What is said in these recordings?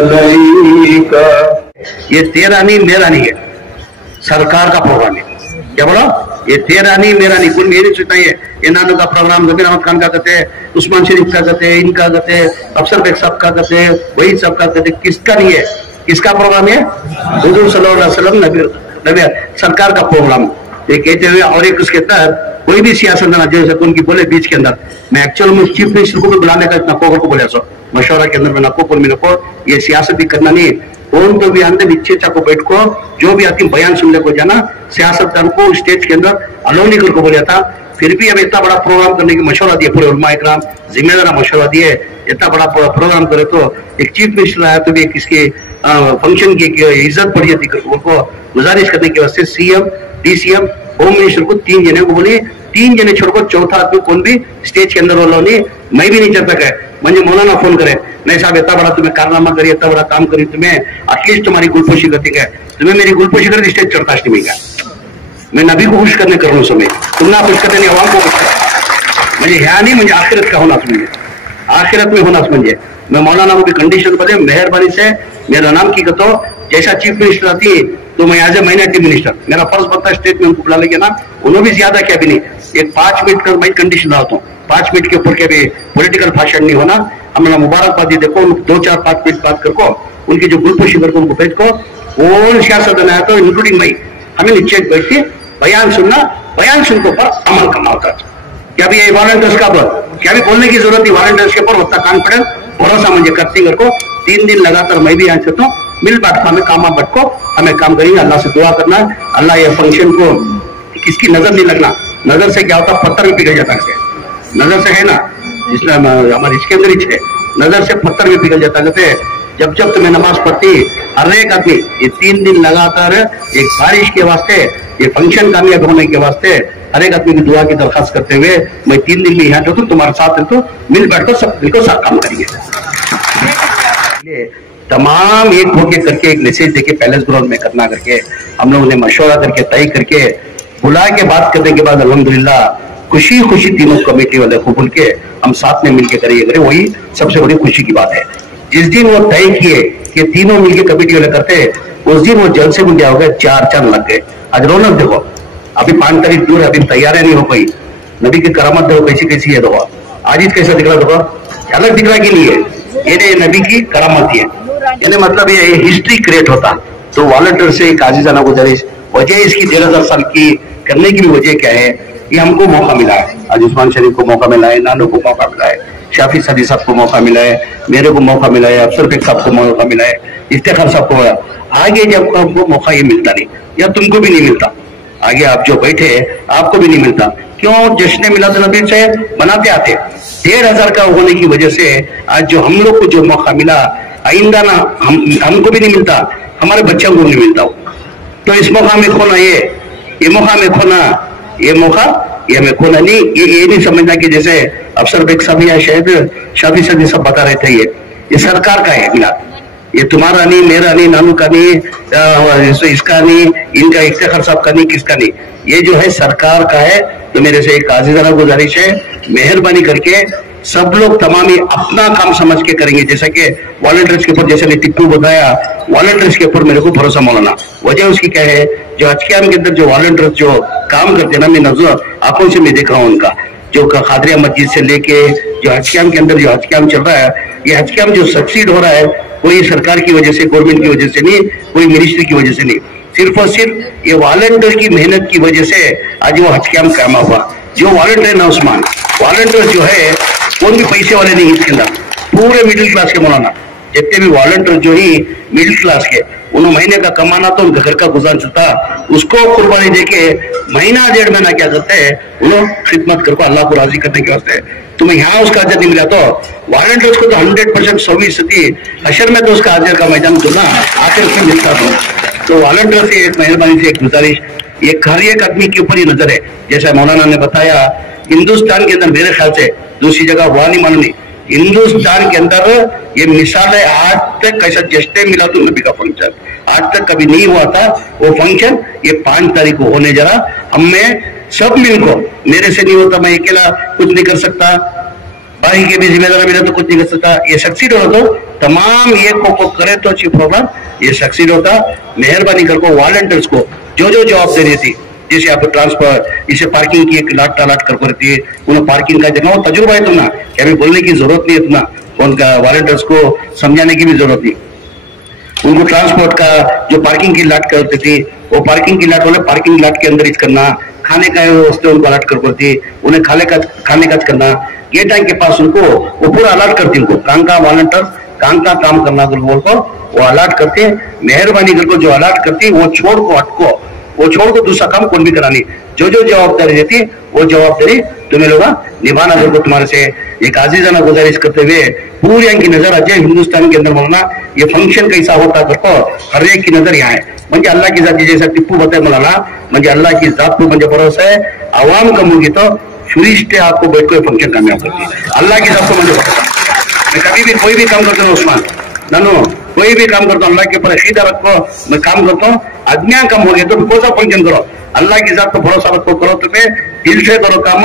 अलैका। ये तेरा नहीं मेरा नहीं है, सरकार का प्रोग्राम है। क्या बोला? ये तेरा नहीं मेरा नहीं, कुल मेरी सोचता है। ये नानू का प्रोग्राम जमीर अहमद खान का कहते हैं, उस्मान शरीफ का कहते हैं, इनका कहते हैं, अफसर बेग साहब का कहते हैं, वही सब का कहते हैं। किसका नहीं है? किसका प्रोग्राम है? हुजूर सल्लल्लाहु अलैहि वसल्लम नबी सरकार का प्रोग्राम। ये कहते हुए और एक उसके तहत कोई भी सियासतदान जैसे उनकी बोले बीच के अंदर, मैं एक्चुअल में चीफ मिनिस्टर को भी बुलाने का इतना को बोले सो मशवरा के अंदर में नको को मिनको ये सियासत भी करना नहीं। कौन तो भी अंदर इच्छे को बैठ को जो भी आती बयान सुनने को जाना, सियासतदान को स्टेज के अंदर अलो नहीं कर को बोला था। फिर भी अब इतना बड़ा प्रोग्राम करने की मशवरा दिए, पूरे उलमा इकराम जिम्मेदार मशवरा दिए। इतना बड़ा प्रोग्राम करे तो एक चीफ मिनिस्टर आया तो भी किसके फंक्शन की इज्जत पड़ी थी। उनको गुजारिश करने के वास्ते सीएम, डीसीएम, होम मिनिस्टर को 3 जने को बोली, 3 जने छोड़कर चौथा आदमी कौन भी स्टेज के अंदर वाला नहीं, मैं भी नहीं चाहता है मुझे मौलाना फोन करे, नहीं साहब इतना बड़ा तुम्हें कारनामा करिए, इतना बड़ा काम करी, तुम्हें एटलीस्ट तुम्हारी गुलपोशी करती है, तुम्हें मेरी गुलपोशी कर स्टेज चढ़ता नहीं का। मैं नबी को खुश करने कर रहा हूँ समय, तुम ना खुश करते नहीं आवाम को खुश कर। मुझे ह्या नहीं, मुझे आखिरत का होना समझे, आखिरत में होना समझे। मैं मौलाना को भी कंडीशन बोले मेहरबानी से मेरा नाम की कतो जैसा चीफ मिनिस्टर आती तो मैं एज ए माइनॉरिटी मिनिस्टर मेरा फर्ज बनता है स्टेट में उनको बुला लेंगे ना। उन्होंने भी ज्यादा क्या भी नहीं, एक 5 मिनट का मैं कंडीशन डालता हूँ, 5 मिनट के ऊपर के भी पॉलिटिकल भाषण नहीं होना। हमारा मुबारकबादी देखो 2-4-5 मिनट बात करको उनकी जो गुलपोशी करको उनको भेज को कौन सियासत आया तो इंक्लूडिंग मई हमें नीचे बैठ के बयान सुनना, बयान सुनने पर अमल करना होता है। क्या भी ये वॉलंटियर्स का क्या भी बोलने की जरूरत नहीं, वॉलंटियर्स के ऊपर उतना कॉन्फिडेंस भरोसा मुझे करती करको 3 दिन लगातार मैं भी यहाँ चाहता हूँ मिल बांट हमें काम बटको हमें काम करेंगे। अल्लाह से दुआ करना, अल्लाह ये फंक्शन को किसकी नजर नहीं लगना। नजर से क्या होता है? पत्थर भी पिघल जाता है। नजर से है ना, जिसमें हमारे इसके अंदर ही है, नजर से पत्थर भी पिघल जाता है। जब जब तुम्हें नमाज पढ़ती हर एक आदमी ये 3 दिन लगातार एक बारिश के वास्ते, ये फंक्शन कामयाब होने के वास्ते हर एक आदमी की दुआ की दरखास्त करते हुए मैं 3 दिन में यहाँ तो तुम्हारे साथ तो मिल बैठकर सब मिलकर साथ काम करेंगे। तमाम एक होके करके एक मैसेज देके पैलेस ग्राउंड में करना करके हम लोगों ने मशवरा करके तय करके बुला के बात करने के बाद अल्हम्दुलिल्लाह खुशी खुशी तीनों कमेटी वाले को बोल के हम साथ में मिलके करेंगे, वही सबसे बड़ी खुशी की बात है। जिस दिन वो तय किए कि तीनों मिलके कमेटी वाले करते उस दिन वो जल्द से क्या हो गया 4 चांद लग गए। आज रौनक देखो, अभी 5 तारीख दूर है, अभी तैयारियां नहीं हो पाई। नबी की करामत देखो कैसी कैसी है, देखो आज कैसा दिख रहा, देखो अलग दिख रहा कि नहीं है, ये नबी की करामत है। यानी मतलब ये हिस्ट्री क्रिएट होता तो वॉलंटियर से एक आजीजाना गुजारिश, वजह इसकी 13,000 साल की करने की भी वजह क्या है, ये हमको मौका मिला है। आज उस्मान शरीफ को मौका मिला है, नानू को मौका मिला है, शाफी सदी साहब को मौका मिला है, मेरे को मौका मिला है, अफसर बेग साहब को मौका मिला है, इफ्तिखार साहब को। आगे जब हमको मौका ये मिलता नहीं या तुमको भी नहीं मिलता, आगे आप जो बैठे आपको भी नहीं मिलता। क्यों? जश्न मिलाद नबी से बनाते आते 1,500 का होने की वजह से आज जो हम लोग को जो मौका मिला आइंदा ना हमको भी नहीं मिलता, हमारे बच्चों को नहीं मिलता। तो इस मौका में खोना ये मौका में खोना ये मौका ये हमें खोना नहीं। ये नहीं समझना कि जैसे अफसर बेग साहब या शायद शाफी सदी सब बता रहे थे ये सरकार का है मिलाद, ये तुम्हारा नहीं, मेरा नहीं, नानू का नहीं, इसका नहीं, इनका इफ्तिखार साहब का नहीं, किसका नहीं, ये जो है सरकार का है। तो मेरे से एक आजीजाना गुजारिश है, मेहरबानी करके सब लोग तमाम ही अपना काम समझ के करेंगे। जैसा कि वॉलंटियर्स के ऊपर जैसे ने टिप्पू बताया, वॉलंटियर्स के ऊपर मेरे को भरोसा मौलाना। वजह उसकी क्या है, जो हज कैंप के अंदर जो वॉलंटियर्स जो काम करते हैं ना, मैं नजर आंखों से मैं देख रहा हूँ उनका, जो खादरिया मस्जिद से लेके जो हज कैंप के अंदर जो हज कैंप चल रहा है, ये हज कैंप जो सक्सीड हो रहा है कोई सरकार की वजह से, गवर्नमेंट की वजह से नहीं, कोई मिनिस्ट्री की वजह से नहीं, सिर्फ और सिर्फ ये वॉलंटियर की मेहनत की वजह से आज वो हज कैंप कायम हुआ। जो वॉलंटियर ना उस्मान, वॉलंटियर जो है कौन भी पैसे वाले नहीं, इसके अंदर पूरे मिडिल क्लास के मौलाना जितने भी वॉलंटियर जो ही मिडिल क्लास के, उन्होंने महीने का कमाना तो उनका घर का गुजारा चलता, उसको कुर्बानी देके महीना 1.5 महीना क्या करते हैं, उन्होंने खिदमत करको अल्लाह को राजी करने के वास्ते। तुम्हें यहाँ उसका अजर नहीं मिला तो वॉलंटियर्स को तो 100% 100% हशर में तो उसका अजर का मैदान जो ना आखिर उसमें मिलता तो वॉलंटियर से एक मेहरबानी से एक गुजारिश, ये हर एक आदमी के ऊपर ही नजर है। जैसा मौलाना ने बताया, हिंदुस्तान के अंदर मेरे ख्याल से दूसरी जगह हुआ नहीं मालूम नहीं, हिंदुस्तान के अंदर ये मिसाल है। आज तक कैसा जश्न मिलादुन नबी का फंक्शन आज तक कभी नहीं हुआ था। वो फंक्शन ये 5 तारीख को होने जरा, हमें सब मिलको, मेरे से नहीं होता, मैं अकेला कुछ नहीं कर सकता, बाकी के भी जिम्मेदार मेरा तो कुछ नहीं कर सकता। ये सक्सीड हो तो तमाम ये को करे तो चीफ प्रोग्राम ये सक्सीड होता। मेहरबानी कर को वॉलंटियर्स को जो जवाब दे रही थी, जैसे आप ट्रांसफर इसे पार्किंग की एक लाट टालाट कर रहती है, उन्हें पार्किंग का जगह वो तजुर्बा है तुम्हारा, क्या अभी बोलने की जरूरत नहीं है तुम्हारा, उनका वॉलंटियर्स को समझाने की भी जरूरत नहीं। उनको ट्रांसपोर्ट का जो पार्किंग की लाट करती थी वो पार्किंग की लाट वाले पार्किंग लाट के अंदर ही करना, खाने का व्यवस्था उनको अलर्ट करती, उन्हें खाने का करना, गेट के पास उनको वो पूरा अलर्ट करती, उनको का वॉलंटियर का काम करना बोल को वो अलर्ट करते। मेहरबानी करके जो अलर्ट करती वो छोड़ को हटको, वो छोड़ को दूसरा काम कौन भी करानी, जो जवाबदारी देती वो जवाबदारी तुम्हें लोग निभाना। को तुम्हारे से एक आजीजाना गुजारिश करते हुए पूरी की नजर अजय हिंदुस्तान के अंदर बोलना ये फंक्शन कैसा होता करको हर एक की नजर यहाँ है। म्हणजे अल्लाह की जाती जैसा टिप्पू बताए मला म्हणजे अल्लाह की जात को म्हणजे भरोसा है, आवाम का मुंगी तो फरिश्ते आपको बैठ को फंक्शन कामयाब करती है। अल्लाह की जात को म्हणजे मैं कभी भी कोई भी काम करता हूँ उस्मान नानू, कोई भी काम करता हूँ अल्लाह के ऊपर अकीदा रखो, मैं काम करता हूँ अज्ञा कम हो गया तो कौन सा फंक्शन करो, अल्लाह की जात को भरोसा रखो, करो तुम्हें दिल से करो काम,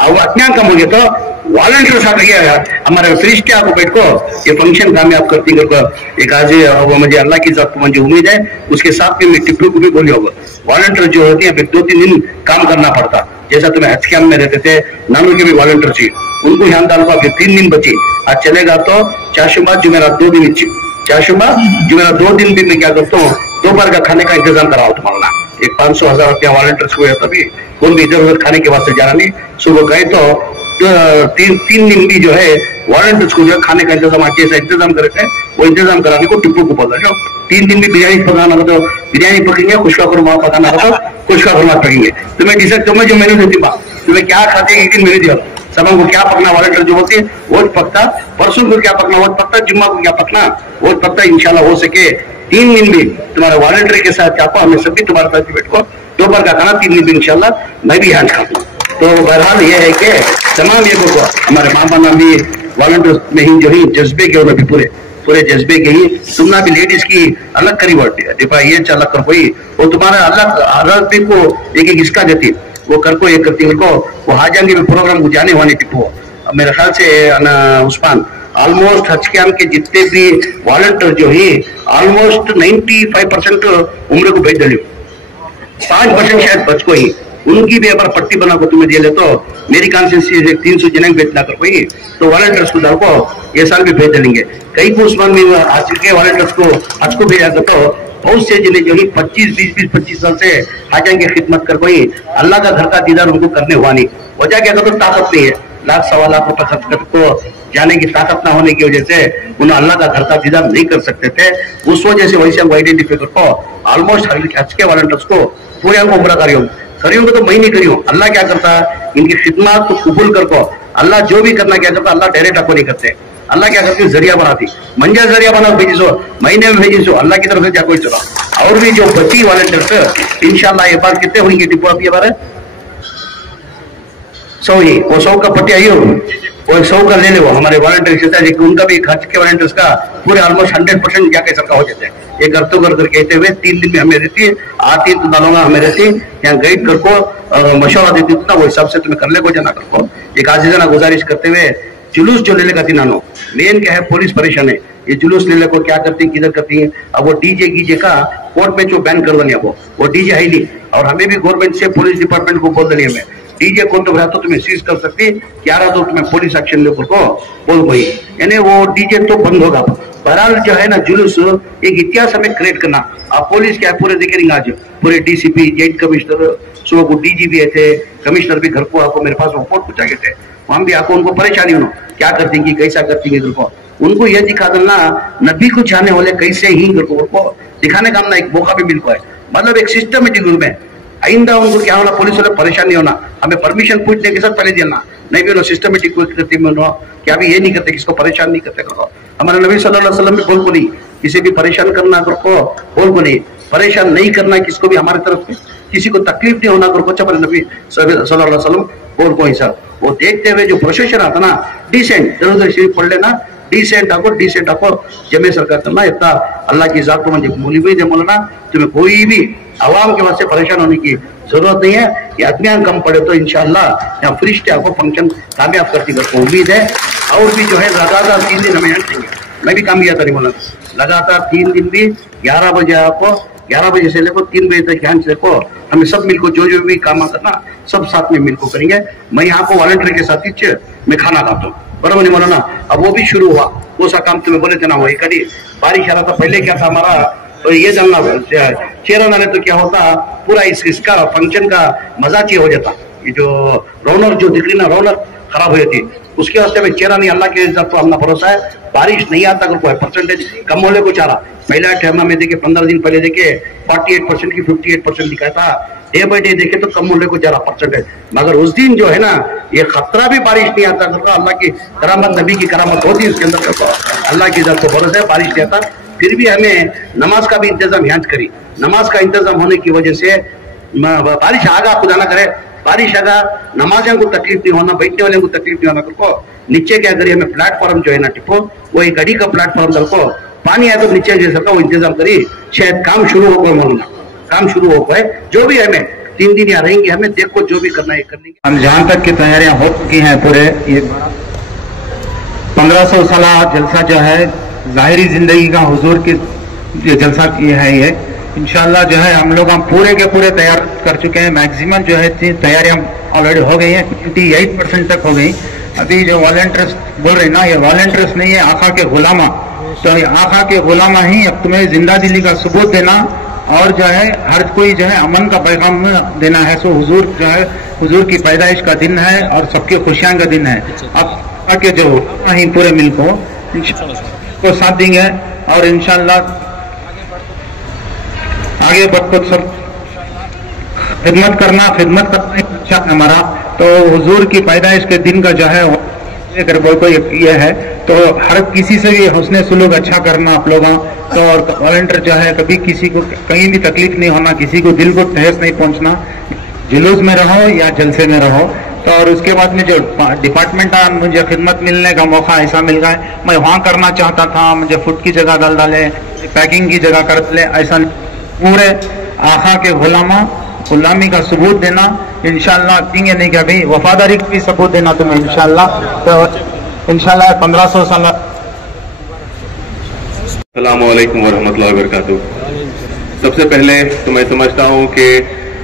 और अज्ञा कम हो गया तो वॉलंटियर साथ गया हमारे फरिश्ते आपको बैठ को ये फंक्शन कामयाब करती है। एक आज मुझे अल्लाह की जात को मुझे उम्मीद है उसके साथ में टिप्पू को भी बोली होगा, वॉलंटियर जो होती है 2-3 दिन काम करना पड़ता, जैसा तुम्हें हज कैंप में रहते थे नानू के भी वॉलंटियर थी, उनको यहाँ डाल को 3 दिन बची, आज चलेगा तो चाशुमा जुमेरात 2 दिन, चाशुमा जुमेरात 2 दिन भी मैं क्या करता हूँ दोपहर का खाने का इंतजाम कराओ तुम्हारा, एक 500,000 रुपया वॉलंटियर्स को तभी कोई भी इधर उधर खाने के वास्ते जाना नहीं, सुबह गए तो 3 दिन भी जो है वॉलंटियर्स को जो है खाने का इंतजाम जैसा इंतजाम करे थे वो इंतजाम कराने को टिप्पू को बोला जो 3 दिन भी बिरयानी पकाना तो बिरयानी पकेंगे, खुशका खुरमा पकाना तो खुशका खुरमा पकेंगे, तुम्हें डिसाइड तुम्हें जो मेन्यू देती बा तुम्हें क्या खाते एक दिन मेन्यू दिया सब को क्या पकना, वॉलंटियर जो बोलते वो पकता, परसों को क्या पकना वो पकता, जुम्मा को क्या पकना वो पकता, इंशाल्लाह हो सके 3 दिन भी तुम्हारे वॉलंटियर के साथ चापो, हमें सभी तुम्हारे साथ बैठ को दोपहर का खाना 3 दिन भी इंशाल्लाह मैं भी यहाँ खाऊंगा। तो बहरहाल ये है कि तमाम ये को हमारे माँ बाप भी वॉलंटियर में ही जो ही जज्बे के भी पूरे जज्बे के ही तुमना भी लेडीज की अलग करी वर्टी है ये चालक कर कोई वो तुम्हारा अलग भी को एक हिस्सा देती वो कर को एक करती उनको वो हाजांगे भी प्रोग्राम को जाने वाले टिप्पो मेरे ख्याल से उस्मान ऑलमोस्ट हज कैंप के जितने भी वॉलंटियर जो है ऑलमोस्ट 95% उम्र को भेज डाली, 5% शायद बच को ही उनकी भी अगर पट्टी बना को तुम्हें दे ले तो मेरी कॉन्स्टिट्यूंसी से 300 जने भेजना कर कोई तो वॉलंटियर्स को डाल को ये साल भी भेज देंगे। कई को उस्मान में आज के वॉलंटियर्स को आज को भेजा कर तो बहुत से जिले जो ही 25 साल से हाजांगे खिदमत कर कोई अल्लाह का घर का दीदार उनको करने हुआ नहीं, वजह क्या तो ताकत नहीं है, 1,00,000 लाख रुपए खर्च कर को जाने की ताकत ना होने की वजह से उन्हें अल्लाह का घर का दीदार नहीं कर सकते थे, उस वजह से वैसे आइडेंटिफाई कर ऑलमोस्ट हज के वॉलंटियर्स को पूरे अंग उम्र करियो तो मैं नहीं करियो, अल्लाह क्या करता है इनकी खिदमत को कबूल कर को अल्लाह जो भी करना क्या करता अल्लाह डायरेक्ट आपको नहीं करते, अल्लाह क्या करती जरिया बनाती, मंजा जरिया बना भेजिसो महीने में भेजिसो अल्लाह की तरफ से क्या कोई चला। और भी जो बची वॉलंटियर्स इंशाल्लाह ये बार कितने होंगे टिप्पू आप ये बार 100 ही वो 100 का पट्टी आई हो वो 100 का ले ले वो हमारे वॉलंटियर उनका भी खर्च के वॉलंटियर्स का पूरे ऑलमोस्ट 100% जाके सबका हो जाते हैं। ये करते कर कहते हुए 3 दिन में हमें रहती है आती तो डालूंगा हमें रहती यहाँ गाइड कर को मशवरा देती ना वो हिसाब से तुम्हें कर ले को जाना कर को एक आजीजाना गुजारिश करते हुए जुलूस जो ले लेगा तीनानो मेन क्या है पुलिस परेशान है, ये जुलूस ले ले को क्या करती है किधर करती है, अब वो डीजे गीजे का कोर्ट में जो बैन कर देनी वो डीजे है नहीं, और हमें भी गवर्नमेंट से पुलिस डिपार्टमेंट को बोल देनी हमें डीजे कौन तो रहा तो तुम्हें सीज कर सकती, क्या रहा तो तुम्हें पुलिस एक्शन ले को बोल गई, यानी वो डीजे तो बंद होगा। बहरहाल जो है ना जुलूस एक इतिहास हमें क्रिएट करना, आप पुलिस क्या है पूरे दिखेंगे आज पूरे डीसीपी जॉइंट कमिश्नर सुबह को डीजीपी थे कमिश्नर भी घर को आपको मेरे पास रिपोर्ट पूछा गए थे, वहां भी आपको उनको परेशानी हो क्या करती है कैसा करती है को उनको यह दिखा देना नबी को चाहने वाले कैसे ही उनको दिखाने का हमने एक मौका भी मिल पाए, मतलब एक सिस्टमेटिक रूप में आइंदा उनको क्या होना पुलिस वाले परेशान नहीं होना, हमें परमिशन पूछने के साथ पहले देना नहीं भी सिस्टमेटिक करती में क्या भी ये नहीं करते किसको परेशान नहीं करते करो, हमारे नबी सल्लल्लाहु अलैहि वसल्लम भी बोल को नहीं किसी भी परेशान करना करो बोल को नहीं परेशान नहीं करना किसको भी हमारे तरफ से किसी को तकलीफ नहीं होना करो हमारे नबी सल्लल्लाहु अलैहि वसल्लम बोल को हिसाब वो देखते हुए जो प्रोसेशन आता ना डिसेंट इधर शरीफ पढ़ लेना डिसेंट आपको जमे सरकार करना इतना अल्लाह की जात को मुझे मूली भी दे बोलना तुम्हें कोई भी आवाम के वास्ते परेशान होने की जरूरत नहीं है, ये अज्ञान कम पड़े तो इंशाल्लाह यहाँ फरिश्ते आपको फंक्शन कामयाब करती मेरे को उम्मीद है। और भी जो है लगातार 3 दिन हमें यहाँ रहेंगे। मैं भी काम किया था नहीं बोला, लगातार 3 दिन भी 11 बजे आपको 11 बजे से लेकर 3 बजे तक ध्यान से देखो, हमें सब मिलकर जो भी काम करना सब साथ में मिलकर करेंगे। मैं यहाँ को वॉलंटियर के साथ ही मैं खाना खाता हूँ, बराबर नहीं बोला ना। अब वो भी शुरू हुआ, वो सा काम तुम्हें बोले थे ना, वही कभी बारिश आ रहा था। पहले क्या था हमारा तो ये जानना चेहरा ना तो क्या होता, पूरा इसका फंक्शन का मजा चेंज हो जाता। ये जो रौनक जो दिख रही ना, रौनक खराब हो जाती। उसके वास्ते में चेहरा नहीं, अल्लाह के इज्जत तो अल्लाह भरोसा है। बारिश नहीं आता अगर कोई परसेंटेज कम होने को चाह रहा, पहला ठहरना में देखे 15 दिन पहले देखे 48% की 58% दिखा था। डे बाई डे देखे तो कम होने को चाह रहा परसेंटेज, मगर उस दिन जो है ना ये खतरा भी बारिश नहीं आता करता। अल्लाह की करामत, नबी की करामत होती है उसके अंदर करता, अल्लाह की इज्जत तो भरोसा है, बारिश नहीं आता। फिर भी हमें नमाज का भी इंतजाम यहाँ करी। नमाज का इंतजाम होने की वजह से बारिश आगा खुदा ना करे, बारिश आगा नमाजियों को तकलीफ नहीं होना, बैठने वाले को तकलीफ नहीं होना करको नीचे क्या करिए हमें प्लेटफॉर्म जो है ना टिपो, वो एक गाड़ी का प्लेटफॉर्म रखो, पानी आए तो नीचे जैसा वो इंतजाम करी, शायद काम शुरू हो गए, काम शुरू हो गए। जो भी हमें 3 दिन यहाँ रहेंगे, हमें देखो जो भी करना है करने की। हम जहाँ तक की तैयारियां हो चुकी हैं पूरे, ये 1500 साल जलसा जो है जाहिरी जिंदगी का हुजूर की ये जलसा की है, ये इंशाल्लाह जो है हम लोग पूरे के पूरे तैयार कर चुके हैं। मैक्सिमम जो है तैयारियां ऑलरेडी हो गई हैं, 28% तक हो गई। अभी जो वॉलंटियर्स बोल रहे ना, ये वॉलंटियर्स नहीं है, आका के गुलामा। तो ये आका के गुलामा ही अब तुम्हें जिंदा दिली का सबूत देना और जो है हर कोई जो है अमन का पैगाम देना है। सो हुजूर जो है, हुजूर की पैदाइश का दिन है और सबकी खुशियां का दिन है। अब आके जो ही पूरे मिल को को साथ देंगे और इंशाल्लाह आगे बढ़कर सब खिदमत करना इच्छा हमारा। तो हुजूर की पैदाइश के दिन का जो है अगर कोई ये है तो हर किसी से भी हुस्ने सुलूक अच्छा करना आप लोगों तो। और वॉलंटियर जो है कभी किसी को कहीं भी तकलीफ नहीं होना, किसी को दिल को ठेस नहीं पहुंचना, जुलूस में रहो या जलसे में रहो। तो और उसके बाद में जो डिपार्टमेंट है, मुझे खिदमत मिलने का मौका ऐसा मिल गया है, मैं वहाँ करना चाहता था, मुझे फूड की जगह डाल डाले, पैकिंग की जगह कर ले, ऐसा पूरे आका के गुलामी का सबूत देना इंशाल्लाह देंगे। नहीं क्या भाई, वफादारी का भी सबूत देना तुम्हें इंशाल्लाह। तो इंशाल्लाह 1500 साल। अस्सलामु अलैकुम वरहमतुल्लाहि वबरकातुहू। सबसे पहले तो मैं समझता हूँ कि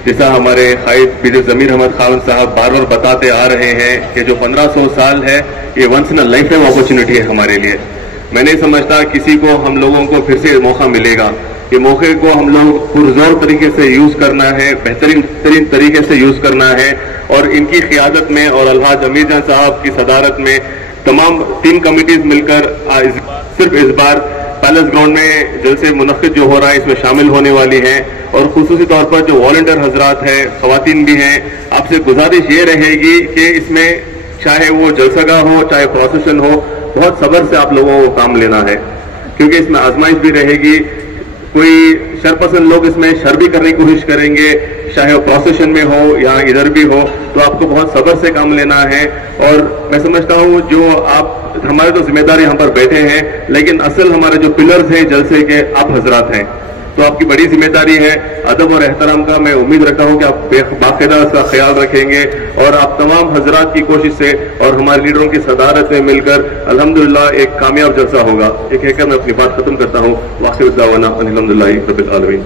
जैसा हमारे कायद पीर ज़मीर अहमद खान साहब बार बार बताते आ रहे हैं कि जो 1500 साल है ये once in a lifetime opportunity है हमारे लिए। मैं नहीं समझता किसी को हम लोगों को फिर से मौका मिलेगा। ये मौके को हम लोग पुरजोर तरीके से यूज करना है, बेहतरीन तरीके से यूज करना है। और इनकी क़ियादत में और अलहाज अमीर जान साहब की सदारत में तमाम 3 कमिटीज मिलकर सिर्फ इस बार पैलेस ग्राउंड में जलसे मुनक्किद जो हो रहा है इसमें शामिल होने वाली हैं। और खुसूसी तौर पर जो वॉलंटियर हजरात हैं, खवातीन भी हैं, आपसे गुजारिश ये रहेगी कि इसमें चाहे वो जलसगा हो चाहे प्रोसेशन हो, बहुत सब्र से आप लोगों को काम लेना है, क्योंकि इसमें आजमाइश भी रहेगी। कोई शरपसंद लोग इसमें शर भी करने की कोशिश करेंगे, चाहे वो प्रोसेशन में हो या इधर भी हो, तो आपको बहुत सब्र से काम लेना है। और मैं समझता हूँ जो आप हमारे तो जिम्मेदारी हम पर बैठे हैं, लेकिन असल हमारे जो पिलर्स हैं जलसे के आप हजरात हैं, तो आपकी बड़ी जिम्मेदारी है अदब और एहतराम का। मैं उम्मीद रखता हूँ कि आप बाकायदा इसका ख्याल रखेंगे और आप तमाम हजरात की कोशिश से और हमारे लीडरों की सदारत में मिलकर अल्हम्दुलिल्लाह एक कामयाब जलसा होगा। एक कहकर मैं अपनी बात खत्म करता हूँ। वाखिर दावाना अल्हम्दुलिल्लाहि रब्बिल आलमीन।